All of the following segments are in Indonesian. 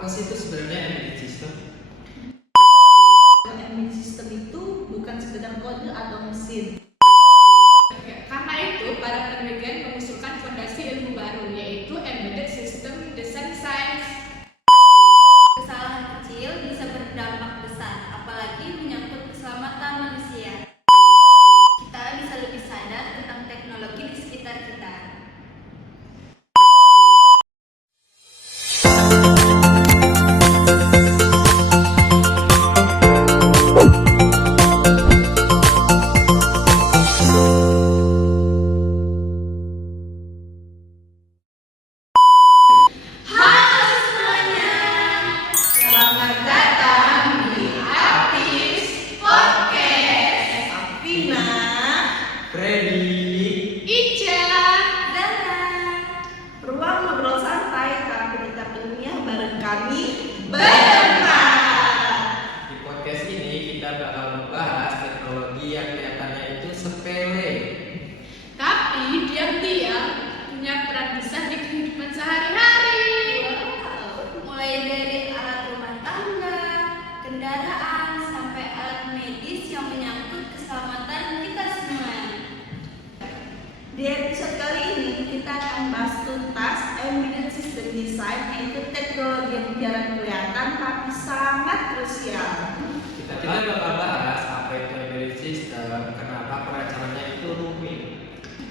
Apa sih itu sebenarnya embedded system? Embedded system itu bukan sekedar kode atau mesin. Karena itu, para penelitian mengusulkan fondasi ilmu baru, yaitu Embedded System Design Science. Kesalahan kecil bisa berdampak besar, apalagi menyangkut keselamatan manusia. Kita bisa lebih sadar tentang teknologi di sekitar kita. Selamat datang di Apis Podcast. Afina, Freddy. Ica. Zara. ruang ngobrol santai tapi tetap ilmiah bareng kami berempat. Di podcast ini kita bakal membahas teknologi yang kelihatannya itu sepele. Tapi diam-diam punya peran besar di kehidupan sehari-hari. Mulai dari alat rumah tangga, kendaraan, sampai alat medis yang menyangkut keselamatan kita semua. Di episode kali ini kita akan bahas tuntas embedded system design, yaitu teknologi yang jarang kelihatan tapi sangat krusial. Kita bakal bahas apa itu embedded system, kenapa perancangannya itu rumit.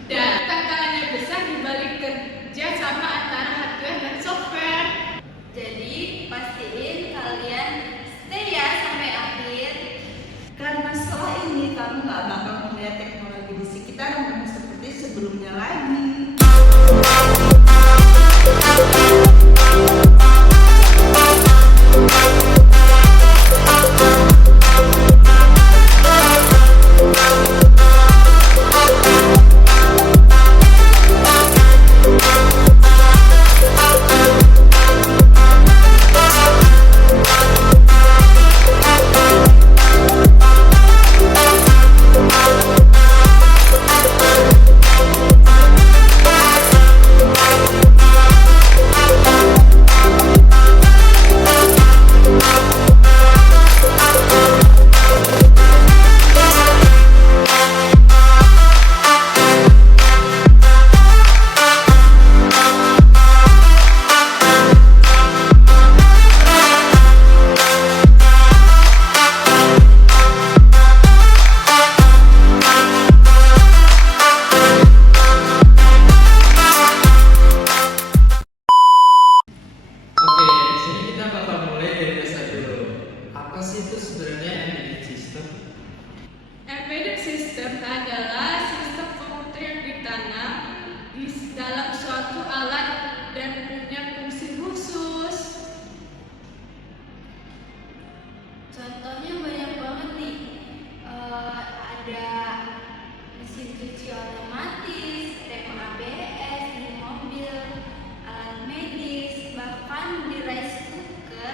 Dan tantangannya besar di balik kerja sama antara hardware dan software. Jadi pastiin kalian stay ya sampai akhir. Karena setelah ini kamu nggak bakal melihat teknologi di sekitar seperti sebelumnya lagi. Oke, di sini kita bakal mulai dari dasar dulu. Apa sih itu sebenarnya embedded system? Embedded system adalah sistem komputer yang ditanam di dalam suatu alat dan punya fungsi khusus. Contohnya banyak banget nih. Ada mesin cuci otomatis, rem ABS di mobil, alat medis, bahkan di rice cooker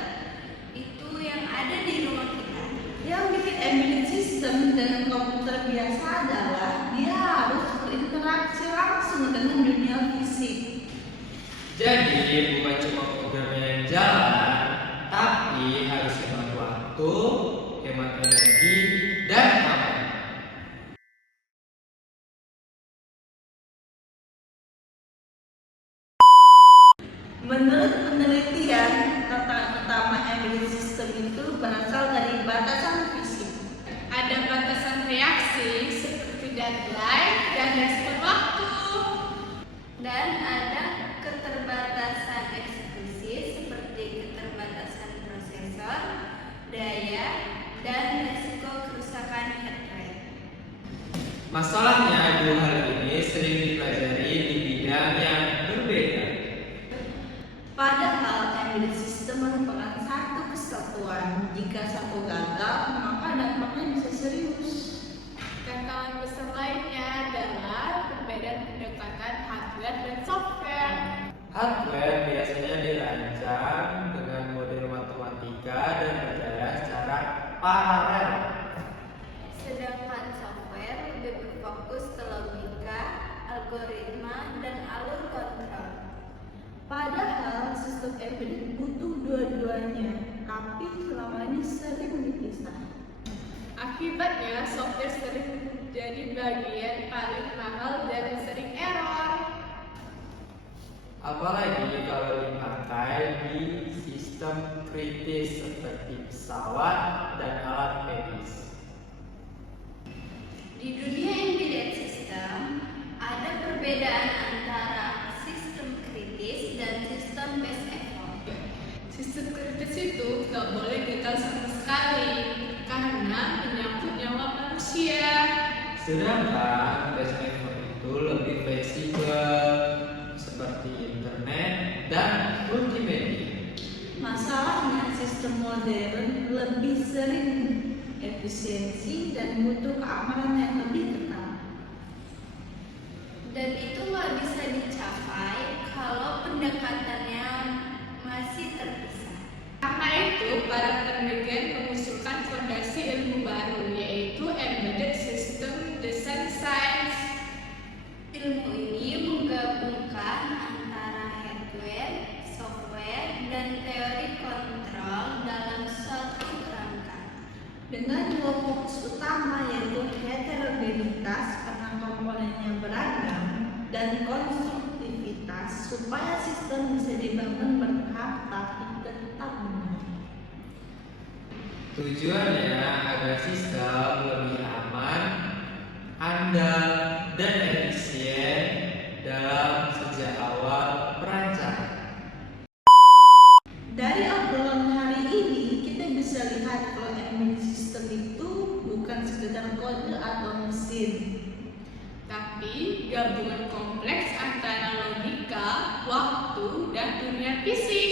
itu yang ada di rumah kita. Yang bikin embedded system dengan komputer biasa adalah dia harus berinteraksi langsung dengan dunia fisik. Jadi bukan cuma programnya yang jalan, tapi harus hemat waktu, hemat energi, dan aman. Menurut penelitian, tantangan utama embedded system itu berasal dari batasan fisik. Ada batasan reaksi seperti deadline dan respon waktu. Dan ada keterbatasan eksekusi seperti keterbatasan prosesor, daya, dan risiko kerusakan head rate. Masalahnya dua hal ini sering dipelajari di bidang yang berbeda. Padahal embedded system merupakan satu kesatuan. Jika satu gagal, maka dampaknya bisa serius. Tantangan besar lainnya adalah perbedaan pendekatan hardware dan software. Hardware biasanya dirancang dengan model matematika dan berjalan secara paralel. Sedangkan software lebih berfokus ke logika, algoritma, dan alur kontrol. Padahal sistem embedded butuh dua-duanya keduanya, tapi selama ini sering dipisah. Akibatnya, software sering jadi bagian paling mahal dan sering error. Apalagi kalau dipakai di sistem kritis seperti pesawat dan alat medis. Di dunia embedded system, ada perbedaan antara sistem kritis dan sistem base effort. Sistem kritis itu nggak boleh gagal sama sekali karena menyangkut nyawa manusia. Sedangkan base effort itu lebih fleksibel seperti internet dan multimedia. Masalahnya sistem modern lebih sering efisiensi dan butuh keamanan yang lebih ketat. Dan itu nggak bisa dicapai kalau pendekatannya masih terpisah. Karena itu, para penelitian mengusulkan fondasi ilmu baru, yaitu Embedded System Design Science. Ilmu ini menggabungkan antara hardware, software, dan teori kontrol dalam suatu kerangka. Dengan dua fokus utama yaitu heterogenitas karena komponennya beragam dan konstruktivitas supaya sistem bisa dibangun bertahap tapi tetap benar. Tujuannya agar sistem lebih aman, andal, dan efisien dalam sejak awal perancangan. Dari obrolan hari ini kita bisa lihat kalau embedded system itu bukan sekedar kode atau mesin. Tapi gabungan kompleks antara logika, waktu, dan dunia fisik.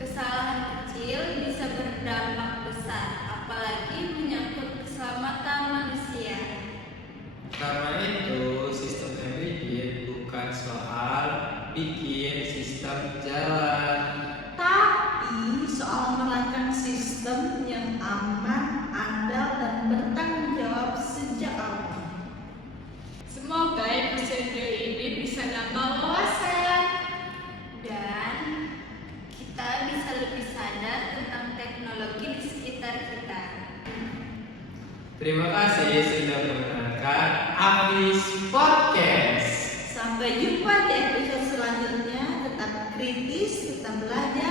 Kesalahan kecil bisa berdampak besar, apalagi menyangkut keselamatan manusia. Karena itu, sistem embedded bukan soal bikin sistem jalan. Tapi soal merancang sistem yang aman, andal, dan bertanggung jawab sejak awal. Semoga episode ini bisa nambah wawasan. Dan kita bisa lebih sadar tentang teknologi di sekitar kita. Terima kasih sudah mendengarkan Abis Podcast. Sampai jumpa di episode selanjutnya. Tetap kritis, tetap belajar,